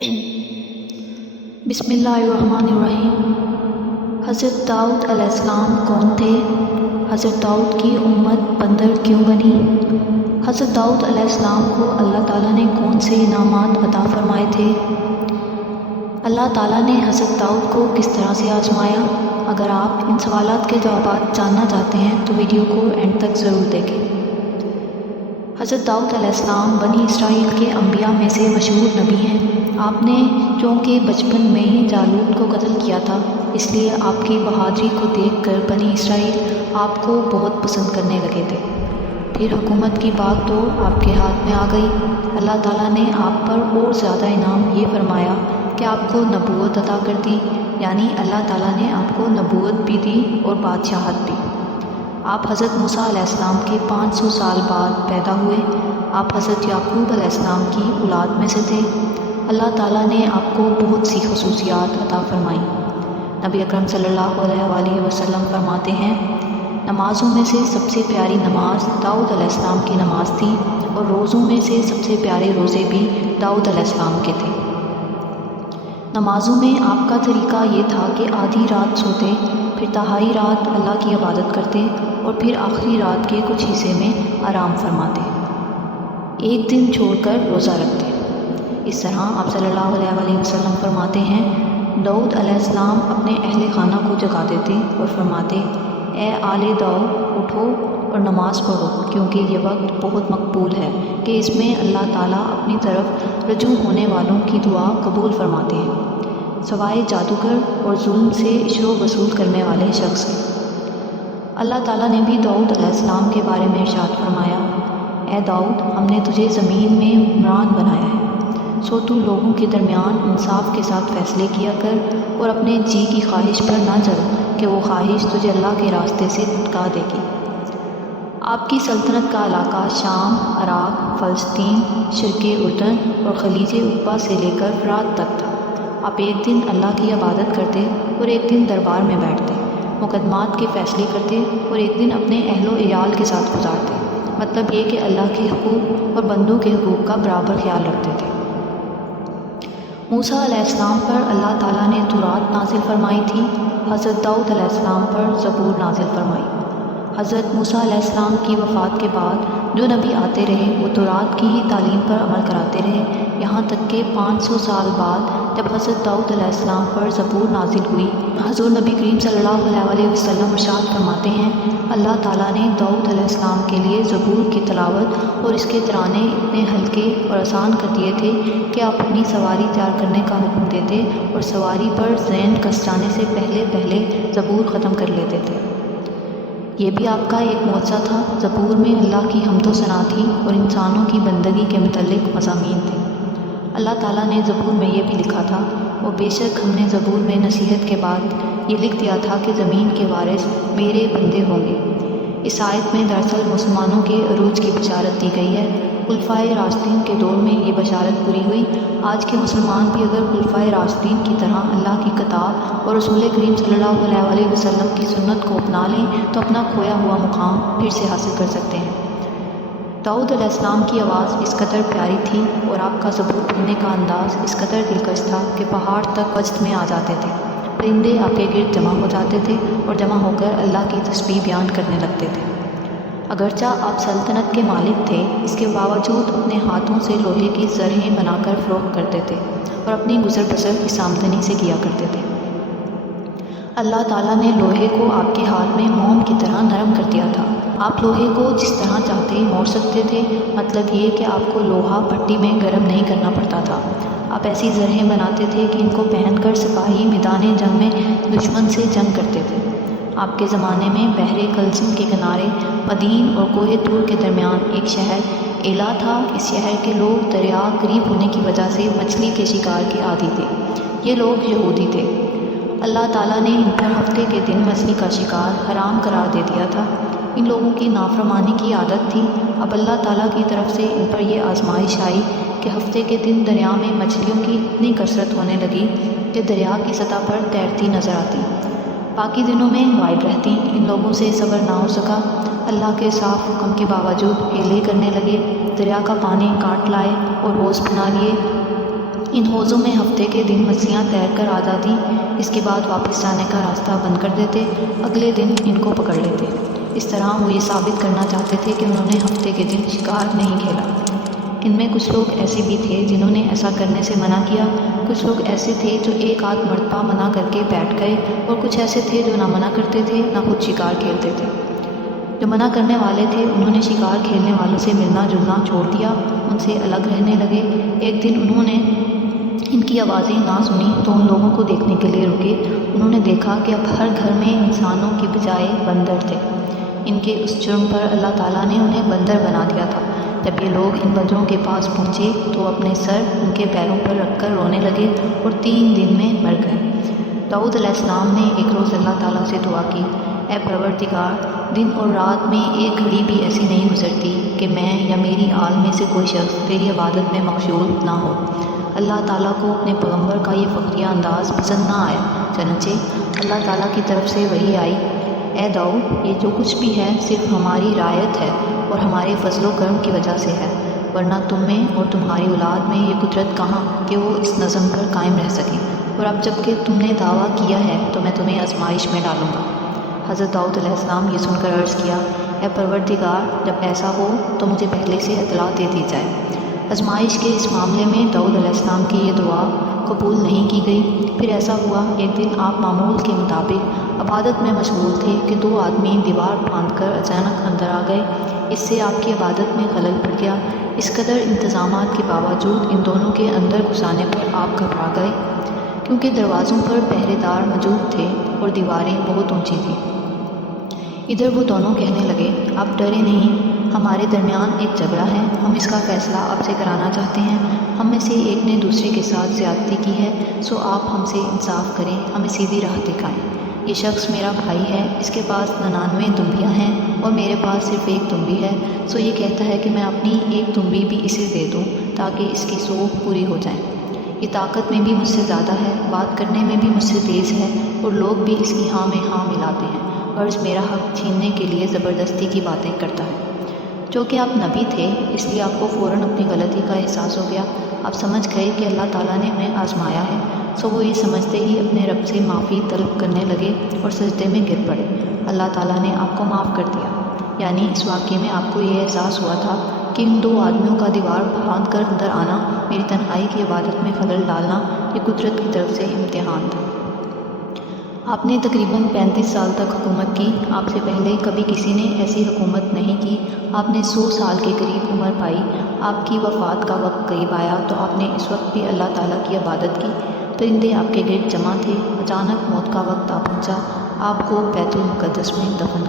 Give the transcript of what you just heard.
بسم اللہ الرحمن الرحیم۔ حضرت داؤد علیہ السلام کون تھے؟ حضرت داؤد کی امت بندر کیوں بنی؟ حضرت داؤد علیہ السلام کو اللہ تعالیٰ نے کون سے انعامات عطا فرمائے تھے؟ اللہ تعالیٰ نے حضرت داؤد کو کس طرح سے آزمایا؟ اگر آپ ان سوالات کے جوابات جاننا چاہتے ہیں تو ویڈیو کو اینڈ تک ضرور دیکھیں۔ حضرت داؤد علیہ السلام بنی اسرائیل کے انبیاء میں سے مشہور نبی ہیں۔ آپ نے چونکہ بچپن میں ہی جالوت کو قتل کیا تھا، اس لیے آپ کی بہادری کو دیکھ کر بنی اسرائیل آپ کو بہت پسند کرنے لگے تھے۔ پھر حکومت کی بات تو آپ کے ہاتھ میں آ گئی۔ اللہ تعالیٰ نے آپ پر اور زیادہ انعام یہ فرمایا کہ آپ کو نبوت عطا کر دی، یعنی اللہ تعالیٰ نے آپ کو نبوت بھی دی اور بادشاہت بھی۔ آپ حضرت موسیٰ علیہ السلام کے 500 سال بعد پیدا ہوئے۔ آپ حضرت یعقوب علیہ السلام کی اولاد میں سے تھے۔ اللہ تعالیٰ نے آپ کو بہت سی خصوصیات عطا فرمائیں۔ نبی اکرم صلی اللہ علیہ وآلہ وسلم فرماتے ہیں، نمازوں میں سے سب سے پیاری نماز داؤد علیہ السلام کی نماز تھی، اور روزوں میں سے سب سے پیارے روزے بھی داؤد علیہ السلام کے تھے۔ نمازوں میں آپ کا طریقہ یہ تھا کہ آدھی رات سوتے، پھر تہائی رات اللہ کی عبادت کرتے، اور پھر آخری رات کے کچھ حصے میں آرام فرماتے، ایک دن چھوڑ کر روزہ رکھتے۔ اس طرح آپ صلی اللہ علیہ وآلہ وسلم فرماتے ہیں، داؤد علیہ السلام اپنے اہل خانہ کو جگا دیتے اور فرماتے، اے آل داؤد، اٹھو اور نماز پڑھو، کیونکہ یہ وقت بہت مقبول ہے کہ اس میں اللہ تعالیٰ اپنی طرف رجوع ہونے والوں کی دعا قبول فرماتے ہیں، سوائے جادوگر اور ظلم سے عشر و وصول کرنے والے شخص کے۔ اللہ تعالیٰ نے بھی داؤد علیہ السلام کے بارے میں ارشاد فرمایا، اے داؤد، ہم نے تجھے زمین میں حکمران بنایا ہے، سو تو لوگوں کے درمیان انصاف کے ساتھ فیصلے کیا کر، اور اپنے جی کی خواہش پر نہ چل کہ وہ خواہش تجھے اللہ کے راستے سے بھٹکا دے گی۔ آپ کی سلطنت کا علاقہ شام، عراق، فلسطین، شرق اردن اور خلیج عقبہ سے لے کر فرات تک تھا۔ آپ ایک دن اللہ کی عبادت کرتے اور ایک دن دربار میں بیٹھتے، مقدمات کے فیصلے کرتے اور ایک دن اپنے اہل و عیال کے ساتھ گزارتے، مطلب یہ کہ اللہ کے حقوق اور بندوں کے حقوق کا برابر خیال رکھتے تھے۔ موسیٰ علیہ السلام پر اللہ تعالیٰ نے تورات نازل فرمائی تھی، حضرت داؤد علیہ السلام پر زبور نازل فرمائی۔ حضرت موسیٰ علیہ السلام کی وفات کے بعد جو نبی آتے رہے وہ تورات کی ہی تعلیم پر عمل کراتے رہے، یہاں تک کہ 500 سال بعد جب حضرت داؤد علیہ السلام پر زبور نازل ہوئی، حضور نبی کریم صلی اللہ علیہ وآلہ وسلم ارشاد فرماتے ہیں، اللہ تعالیٰ نے داؤد علیہ السلام کے لیے زبور کی تلاوت اور اس کے ترانے اتنے ہلکے اور آسان کر دیے تھے کہ آپ اپنی سواری تیار کرنے کا حکم دیتے اور سواری پر زین کس جانے سے پہلے زبور ختم کر لیتے تھے۔ یہ بھی آپ کا ایک معجزہ تھا۔ زبور میں اللہ کی حمد و ثنا تھی اور انسانوں کی بندگی کے متعلق مضامین تھے۔ اللہ تعالیٰ نے زبور میں یہ بھی لکھا تھا، اور بے شک ہم نے زبور میں نصیحت کے بعد یہ لکھ دیا تھا کہ زمین کے وارث میرے بندے ہوں گے۔ اس آیت میں دراصل مسلمانوں کے عروج کی بشارت دی گئی ہے۔ خلفائے راشدین کے دور میں یہ بشارت پوری ہوئی۔ آج کے مسلمان بھی اگر خلفائے راشدین کی طرح اللہ کی کتاب اور رسول کریم صلی اللہ علیہ وآلہ وسلم کی سنت کو اپنا لیں تو اپنا کھویا ہوا مقام پھر سے حاصل کر سکتے ہیں۔ داؤد علیہ السلام کی آواز اس قدر پیاری تھی اور آپ کا زبور پڑھنے کا انداز اس قدر دلکش تھا کہ پہاڑ تک وجد میں آ جاتے تھے، پرندے آپ کے گرد جمع ہو جاتے تھے اور جمع ہو کر اللہ کی تسبیح بیان کرنے لگتے تھے۔ اگرچہ آپ سلطنت کے مالک تھے، اس کے باوجود اپنے ہاتھوں سے لوہے کی زرہیں بنا کر فروخت کرتے تھے اور اپنی گزر بسر کی آمدنی سے کیا کرتے تھے۔ اللہ تعالیٰ نے لوہے کو آپ کے ہاتھ میں موم کی طرح نرم کر دیا تھا۔ آپ لوہے کو جس طرح چاہتے موڑ سکتے تھے، مطلب یہ کہ آپ کو لوہا بھٹی میں گرم نہیں کرنا پڑتا تھا۔ آپ ایسی زرہیں بناتے تھے کہ ان کو پہن کر سپاہی میدان جنگ میں دشمن سے جنگ کرتے تھے۔ آپ کے زمانے میں بحر کلزم کے کنارے مدین اور کوہ طور کے درمیان ایک شہر ایلا تھا۔ اس شہر کے لوگ دریا قریب ہونے کی وجہ سے مچھلی کے شکار کے عادی تھے۔ یہ لوگ یہودی تھے۔ اللہ تعالیٰ نے ان پر ہفتے کے دن مچھلی کا شکار حرام قرار دے دیا تھا۔ ان لوگوں کی نافرمانی کی عادت تھی۔ اب اللہ تعالیٰ کی طرف سے ان پر یہ آزمائش آئی کہ ہفتے کے دن دریا میں مچھلیوں کی اتنی کثرت ہونے لگی کہ دریا کی سطح پر تیرتی نظر آتی، باقی دنوں میں غائب رہتی۔ ان لوگوں سے صبر نہ ہو سکا، اللہ کے صاف حکم کے باوجود ہیلے کرنے لگے، دریا کا پانی کاٹ لائے اور حوض بنا لیے۔ ان حوضوں میں ہفتے کے دن مچھلیاں تیر کر آ جاتی، اس کے بعد واپس جانے کا راستہ بند کر دیتے، اگلے دن ان کو پکڑ لیتے۔ اس طرح وہ یہ ثابت کرنا چاہتے تھے کہ انہوں نے ہفتے کے دن شکار نہیں کھیلا۔ ان میں کچھ لوگ ایسے بھی تھے جنہوں نے ایسا کرنے سے منع کیا، کچھ لوگ ایسے تھے جو ایک آدھ مرتبہ منع کر کے بیٹھ گئے، اور کچھ ایسے تھے جو نہ منع کرتے تھے نہ خود شکار کھیلتے تھے۔ جو منع کرنے والے تھے انہوں نے شکار کھیلنے والوں سے ملنا جلنا چھوڑ دیا، ان سے الگ رہنے لگے۔ ایک دن انہوں نے ان کی آوازیں نہ سنی تو ان لوگوں کو دیکھنے کے لیے رکے۔ انہوں نے دیکھا کہ اب ہر گھر میں انسانوں کی بجائے بندر تھے۔ ان کے اس جرم پر اللہ تعالیٰ نے انہیں بندر بنا دیا تھا۔ جب یہ لوگ ان بندروں کے پاس پہنچے تو اپنے سر ان کے پیروں پر رکھ کر رونے لگے اور 3 دن میں مر گئے۔ داؤد علیہ السلام نے ایک روز اللہ تعالیٰ سے دعا کی، اے پروردگار، دن اور رات میں ایک گھڑی بھی ایسی نہیں گزرتی کہ میں یا میری آل میں سے کوئی شخص تیری عبادت میں مغشول نہ ہو۔ اللہ تعالیٰ کو اپنے پیغمبر کا یہ فقریہ انداز پسند نہ آیا، چنانچہ اللہ تعالیٰ کی طرف سے وحی آئی، اے داؤد، یہ جو کچھ بھی ہے صرف ہماری رعایت ہے اور ہمارے فضل و کرم کی وجہ سے ہے، ورنہ تم میں اور تمہاری اولاد میں یہ قدرت کہاں کہ وہ اس نظم پر قائم رہ سکیں، اور اب جب کہ تم نے دعویٰ کیا ہے تو میں تمہیں آزمائش میں ڈالوں گا۔ حضرت داؤد علیہ السلام یہ سن کر عرض کیا، اے پروردگار، جب ایسا ہو تو مجھے پہلے سے اطلاع دے دی جائے۔ آزمائش کے اس معاملے میں داؤد علیہ السلام کی یہ دعا قبول نہیں کی گئی۔ پھر ایسا ہوا، ایک دن آپ معمول کے مطابق عبادت میں مشغول تھے کہ 2 آدمی دیوار پھاند کر اچانک اندر آ گئے۔ اس سے آپ کی عبادت میں خلل پڑ گیا۔ اس قدر انتظامات کے باوجود ان دونوں کے اندر گھس آنے پر آپ گھبرا گئے، کیونکہ دروازوں پر پہرے دار موجود تھے اور دیواریں بہت اونچی تھیں۔ ادھر وہ دونوں کہنے لگے، آپ ڈرے نہیں، ہمارے درمیان ایک جھگڑا ہے، ہم اس کا فیصلہ آپ سے کرانا چاہتے ہیں۔ ہم میں سے ایک نے دوسرے کے ساتھ زیادتی کی ہے، سو آپ ہم سے انصاف کریں، ہمیں سیدھی راہ دکھائیں۔ یہ شخص میرا بھائی ہے، اس کے پاس 99 دمبیاں ہیں اور میرے پاس صرف 1 دمبی ہے، سو یہ کہتا ہے کہ میں اپنی 1 دمبی بھی اسے دے دوں تاکہ اس کی 100 پوری ہو جائیں۔ یہ طاقت میں بھی مجھ سے زیادہ ہے، بات کرنے میں بھی مجھ سے تیز ہے، اور لوگ بھی اس کی ہاں میں ہاں ملاتے ہیں، اور اس میرا حق چھیننے کے لیے زبردستی کی باتیں کرتا ہے۔ جو کہ آپ نبی تھے، اس لیے آپ کو فوراً اپنی غلطی کا احساس ہو گیا۔ آپ سمجھ گئے کہ اللہ تعالیٰ نے انہیں آزمایا ہے، سو وہ یہ سمجھتے ہی اپنے رب سے معافی طلب کرنے لگے اور سجدے میں گر پڑے۔ اللہ تعالیٰ نے آپ کو معاف کر دیا۔ یعنی اس واقعے میں آپ کو یہ احساس ہوا تھا کہ ان 2 آدمیوں کا دیوار پھاند کر اندر آنا، میری تنہائی کی عبادت میں خلل ڈالنا، یہ قدرت کی طرف سے امتحان تھا۔ آپ نے تقریباً 35 سال تک حکومت کی۔ آپ سے پہلے کبھی کسی نے ایسی حکومت نہیں کی۔ آپ نے 100 سال کے قریب عمر پائی۔ آپ کی وفات کا وقت قریب آیا تو آپ نے اس وقت بھی اللہ تعالیٰ کی عبادت کی۔ پرندے آپ کے گرد جمع تھے۔ اچانک موت کا وقت آ پہنچا، آپ کو بیت المقدس میں دفن